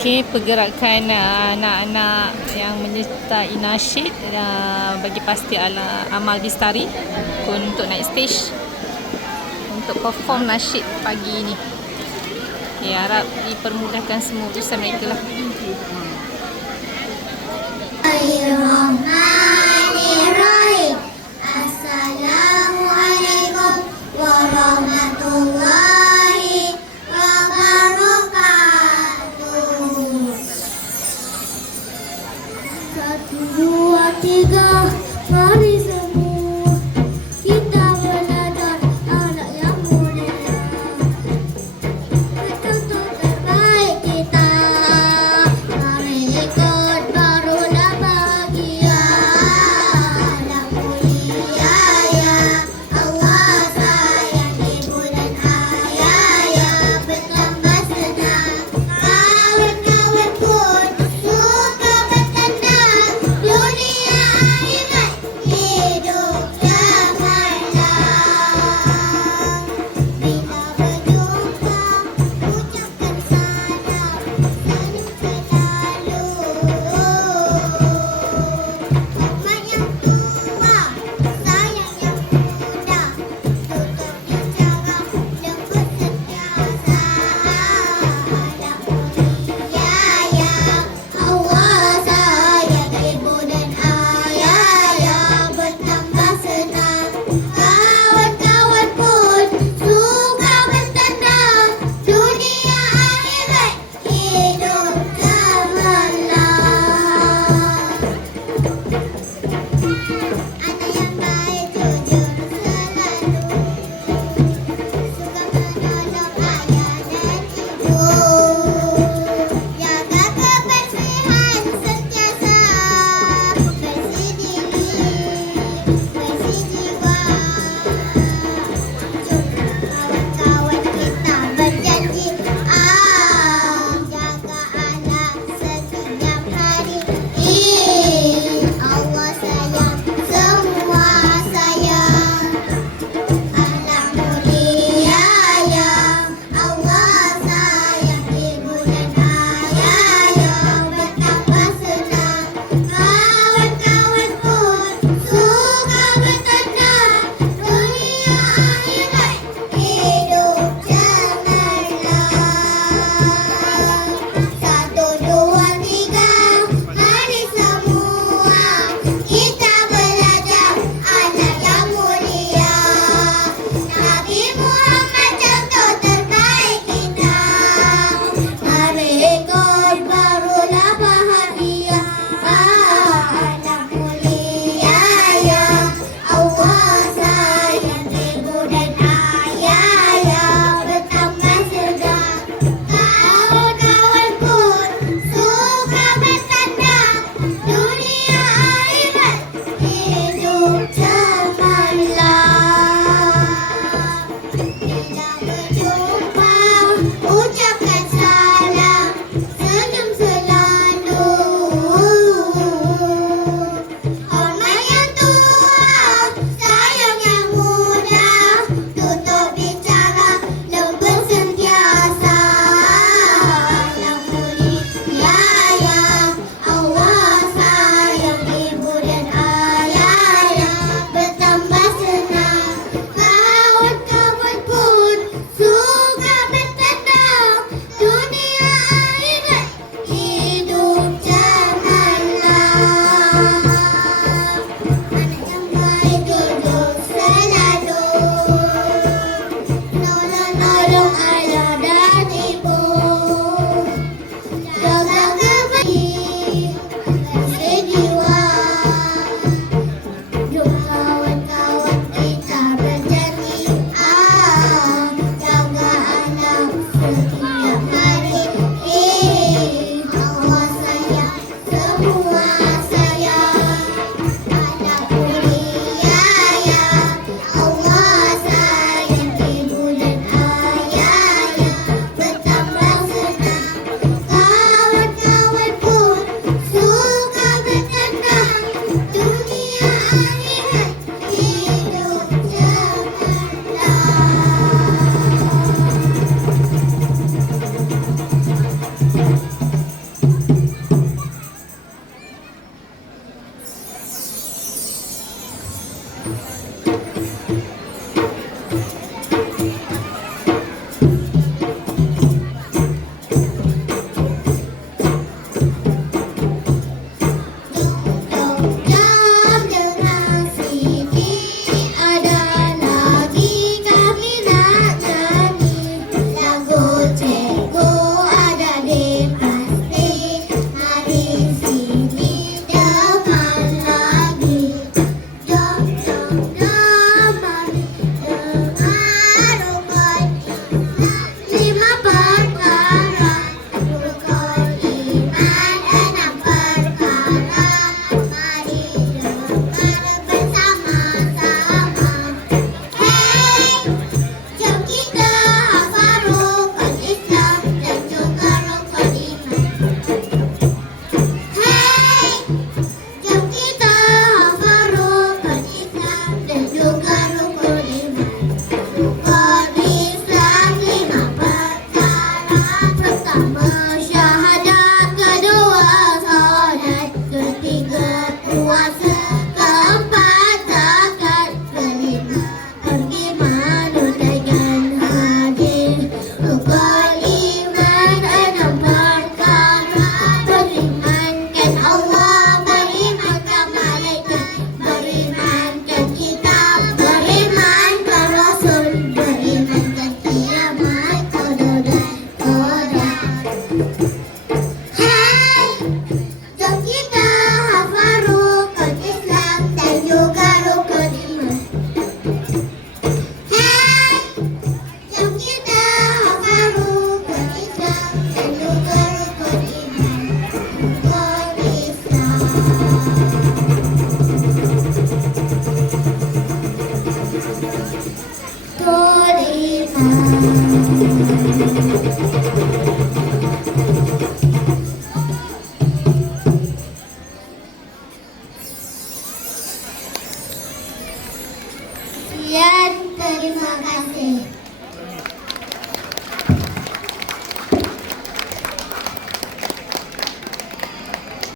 Okey, pergerakan anak-anak yang menyertai nasyid bagi pasti amal Bistari untuk naik stage untuk perform nasyid pagi ini. Ya, harap dipermudahkan semua urusan mereka lah. Bismillahirrahmanirrahim. Assalamualaikum warahmatullahi wabarakatuh. 1, 2, 3, mari semua kita belajar anak yang mulia. Contoh terbaik kita, mari ikut barulah bahagia. Musyahadah kedua solat, ketiga puasa, keempat zakat, kelima pergi menunaikan haji. Rukun iman enam perkara, berimankan Allah, berimankan malaikat, berimankan kitab, berimankan rasul, berimankan kiamat, qadar dan qadar. Hai, jom kita hafal rukun Islam dan juga rukun iman. Hai, jom kita hafal rukun Islam dan juga rukun iman. Rukun Islam. Sekian, terima kasih.